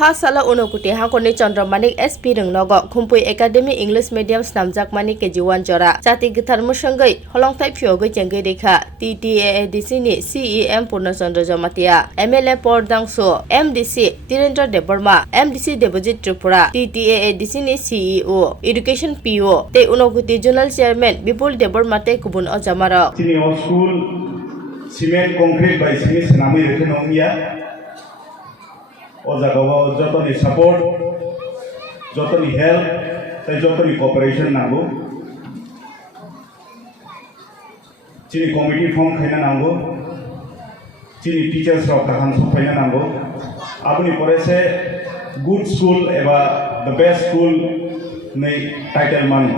Pasala Unakoti Hangkar Chandramanik SP Rwngnok Khumpui Academy English Medium Snamjakmani KG1 Jora Jati Gitar Musangai Holongtai Phiogai Jenggai Rekha TTAADC ni CEM Purnachandra Jamatia MLA Pordangso MDC Tirendra Debarma MDC Debojit Tripura TTAADC ni CEO Education PO Te Unakoti Journal Chairman Bipul Debarma Te Kubun Ojamara Tini school cement concrete by sini senamai rekenomia Ojagawa jotoni support, jotoni help, dan jotoni cooperation nago. Cini committee form kena nago, cini teachers rok tahan supaya nago. Apuni pore se good school eba the best school nei title man.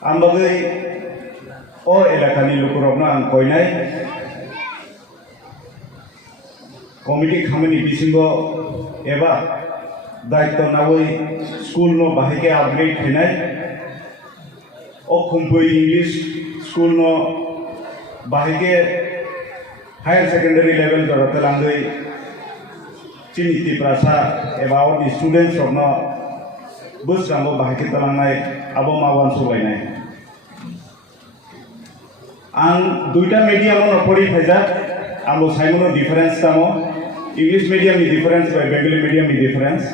Ambagai o elakani lukurokna koinai. Committee khamani bisingo eba daitto nawai school no bahike upgrade khenai o Khumpui English school no bahike higher secondary level joratelangai chini tiprasa eba o students of no bus rango bahike talangai abo mawan sulainai ang duita medium no pori phajak amo saimono difference tamo English medium ni difference by Bengali medium ni difference.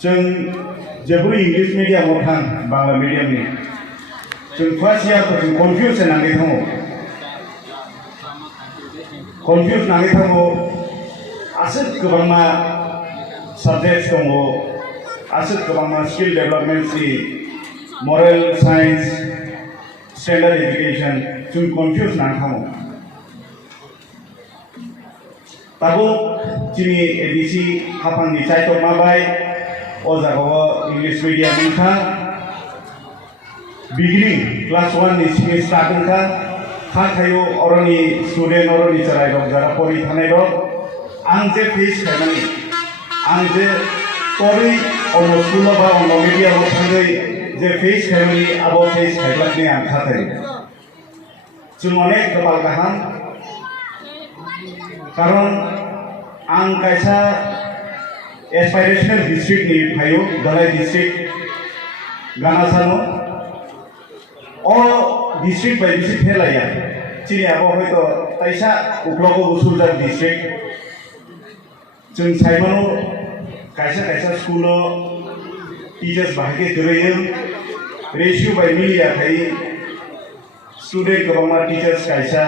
Jeng jeburu English medium orang Bangla medium ni. Jeng first year tu jeng confuse nanti kamu. Confuse nanti kamu. Asyik kebangma subjects kamu. Asyik kebangma skill development si moral science standard education. Jeng confuse nanti kamu. Tabu cini edisi Hapang di chaitok mabai ojagawa English medium ingka beginning class 1 ni sini start ingka khayo oroni student oroni cerai dok jara pori thanai dok angje face khaimani angje pori ono school ba ono media bo thangai je face khaimani abo face khaibakni ang khatai jumone kepal kaham Karon ang kaisa aspirational district ni Phayo Dalai district Ganasano o district by district helaya chini abo hoito kaisa uklogo usulda district jeng saimano kaisa school teachers bahage durayem ratio by milia khai student kabama teachers kaisa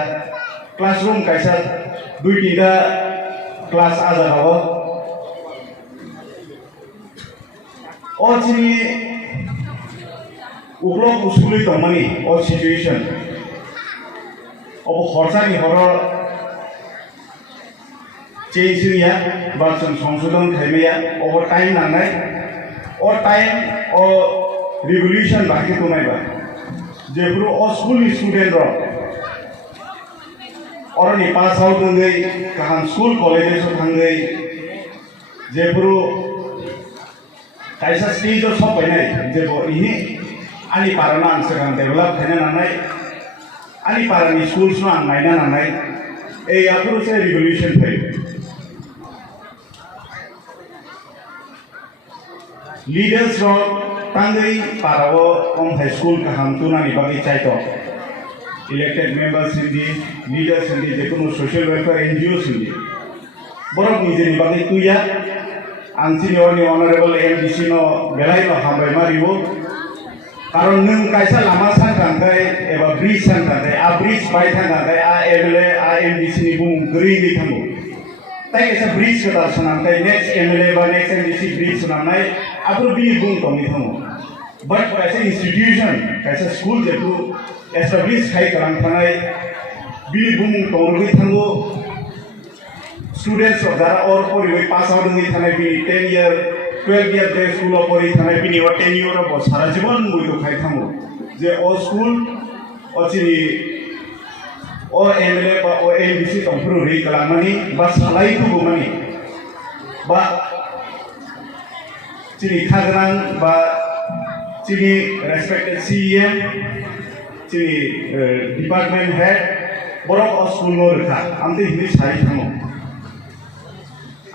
classroom kaisa Dui tiga kelas aja kawo. Oh sini uklok usuli tomani oh situation. Oh horsa ni horor change ya, bahkan সংশোধন kami ya over time nangai, or time or revolution bagi tu mai bah. Jepuru oh school student ro. Orang ni pass out ngai kaham school colleges of hangai jepuru kaisa stage of sop nai jebo ini ani parana angsakan develop khena nanai ani parani schools no angaina nanai ei apuru se revolution thai leaders ro tangai parawo om high school kaham tuna ni bagi chaitok elected members in the leaders in the social welfare NGOs in the borok ni jeni bagi tuya angsi ni honorable MDC no belai no hambai maribo karon nung kaisa lama sang kantai eba bridge sang kantai a bridge bai thang kantai a MLA a MDC ni bung gri ni thamu tai kaisa bridge ka sanam tai next MLA ba next MDC bridge sanam nai apur bi bung tom ni thamu but kaisa institution kaisa school jetu establish khai karang thanai bi bung tongri thango students of dara or pori pass out ni thanai bi 10 year 12 year day school of pori thanai bi ni 10 year of sara jibon mui to khai thango je o school o chini o MLA ba o MDC tongpru ri kalamani ba salai tu bumani ba chini khagrang ba chini respected CEM chini department head borok o school no rekha amte hini sari thango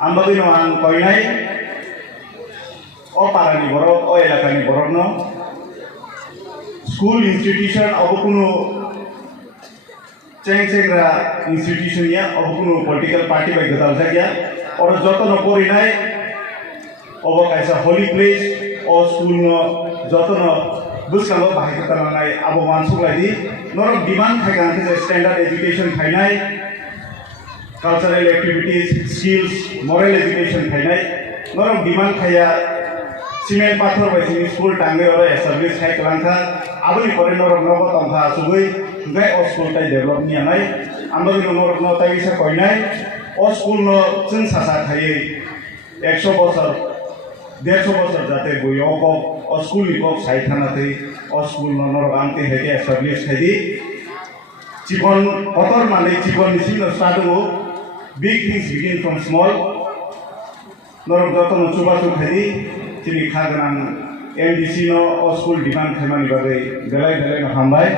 ambagi no ang koinai o parani borok o elakani borok no school institution obukuno chengra institution ya obukuno political party bai gadal jagya or joto no porinai obo kaisa holy place o school no joto no buskango bahai katanai abo mansuk lagi norok demand khagan ke standard education khainai cultural activities skills moral education khainai norok demand khaya cement pathor bai school tange ore establish khai kalangkha aboni pore norok nogo tongkha sugui sugai o school tai develop ni anai ambagi norok no tai bisa koinai o school no chung sasa khai 100 বছর 150 বছর যাতে বইও cock ও school cock সাইথানাতে ও school নরক আনতে হেকে establish খাইদি জীবন কতর মানে জীবন Nissin start হো big things begin from small নরক যতন চুবাচু খাইদি তিনি খাগনান এমডিসি নো ও স্কুল ডিমান্ড খাইমানি বাদে বেলাই বেলাই হামবাই